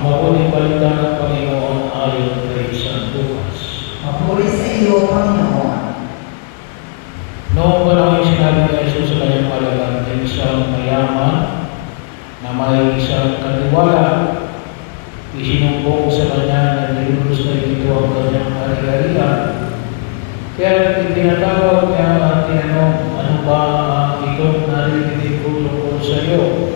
Ang mabuting balita ng Panginoon ayon kay San Lucas. Papuri sa iyo, Panginoon. Noong panahon sinabi ni Jesus sa kanyang malagang ay isang mayaman na may isang katiwala. Isinumbong sa kanya na nilulus na ito ang kanyang hari-harian. Kaya itinatawag niya at tinanong, ano ba ang itong naririnig ko tungkol sa iyo?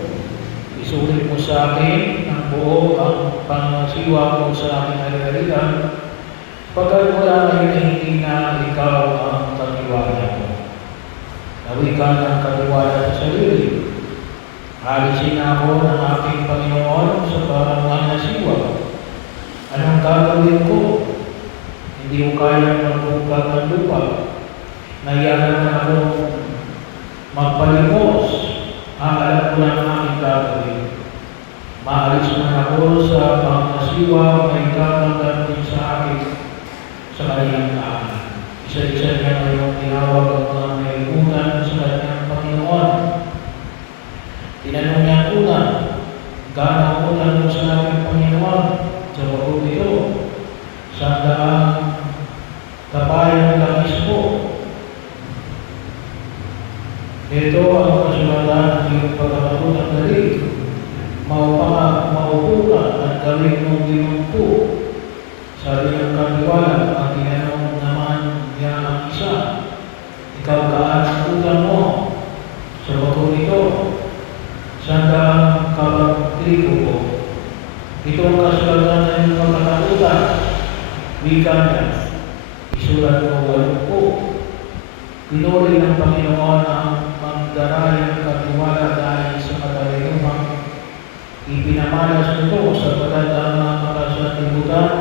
Isulit mo sa akin ang buo ang pangasiwa mo sa aking hari-harian, pagkat wala ngayon na hindi na ikaw ang katiwala mo. Nawi ka ng katiwala sa sarili. Alisin ako ng aking Panginoon sa pangangasiwa. Anong gagawin ko? Hindi ko kaya magbukag ng lupa. Nahiyagan na ako magpalimos. Alam ko lang ang aking gagawin. Maalis man ako sa pangangasiwa, may tatanggap din sa akin sa kanyang tahanan. Isa-isa niya ngayong tinawag ang mga may utang sa kanyang Panginoon. Tinanong niya una, gaano ang utang mo sa aking Panginoon? Sa bagong ito, 100 kabayan ng langis mo. Ito ang kasulatan ng iyong pagkakatutang dali. Maupo ka at gawin mong ginumpo. Sabi ng katiwala, ang tinanong naman niya ang isa, ikaw kaan ang utang mo? Sa bagong ito, 100 kabang trigo ko. Ito ang kasulatan ng iyong pagkakatutang. Wika niya, isulat mo 80. Pinuri ng Panginoon ang magdarayang katiwala dahil sa katalinumang ipinamalas nito sa pagkatang mga makasatibutan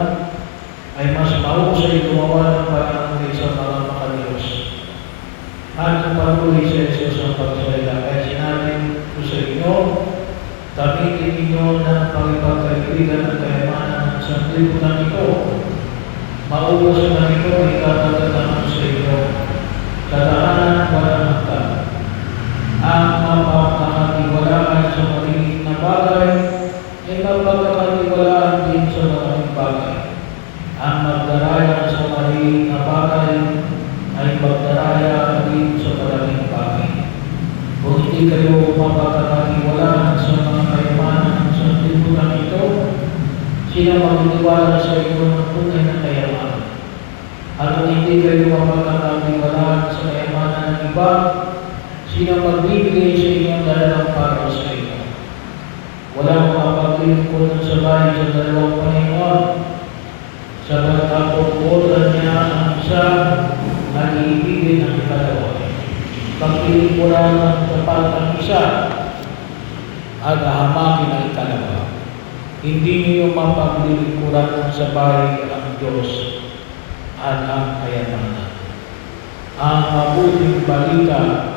ay mas mahusay gumawa ng parang sa mga makadiyos. At patuloy sa Jesus ang pagsalita. Kaya sinabi ko sa inyo, gamitin ninyo ng pagkakaibigan at kayamanan ng sanlibutan ito. Maubos na ito, ikatatanan sa inyo. Sa tahanan, walang hanggan. Ang mapagkakatiwalaan sa maliit na bagay ay mapagkakatiwalaan din sa maraming bagay. Ang magdaraya sa maliit na bagay ay magdaraya din sa maraming bagay. Kung hindi kayo mapagkakatiwalaan sa mga kayamanan sa sanlibutan ito, sino magtitiwala sa inyo ng tunay na kayamanan? At kung hindi kayo mapagkakatiwalaan sa kayamanan ng iba, sino magbibigay sa inyo ang dalalang para sa inyo? Walang makapaglingkod ng sabay sa dalawang Panginoon. Sa pagkakauputan niya ang isa, at iibigin ang ikalawa. Pagpiling mo lang ang tapat ang isa, at hahamakin ang ikalawa. Hindi niyo mapaglilingkuran ng sabay ang Diyos at ang kayamanan. Ang mabuting balita